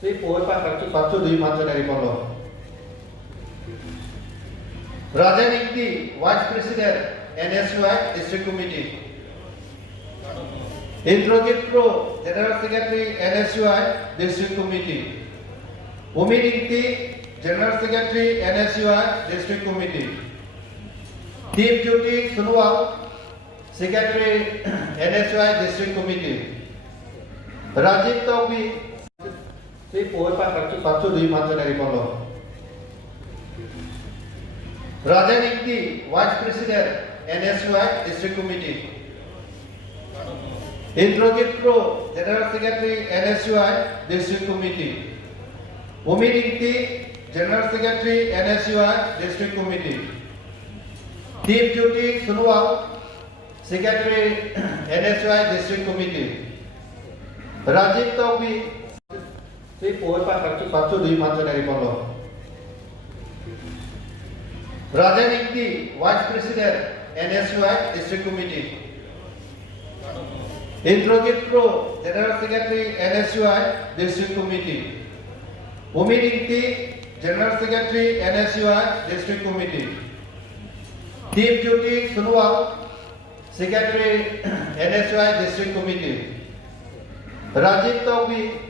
Three four five two three Manjari Polo. Rajan Ikti, Vice President, NSUI District Committee. Indrajit Pro, General Secretary, NSUI District Committee. Umid Ikti, General Secretary, NSUI District Committee. Deep Jyoti Sunwal, Secretary, NSUI District Committee. Rajiv Taubi, 3 4 5 2 3 Manjari Polo. Rajan Ikti, Vice President, NSUI District Committee. Indrajit Pro, General Secretary, NSUI District Committee. Umid Ikti, General Secretary, NSUI District Committee. Deep Jyoti Sunwal, Secretary, NSUI District Committee. Rajiv Taubi, 3 4 5 2 3 Manjari Polo. Rajan Ikti, Vice President, NSUI District Committee. Indrajit Pro, General Secretary, NSUI District Committee. Umid Ikti, General Secretary, NSUI District Committee. Deep Jyoti Sunwal, Secretary, NSUI District Committee. Rajiv Taubi,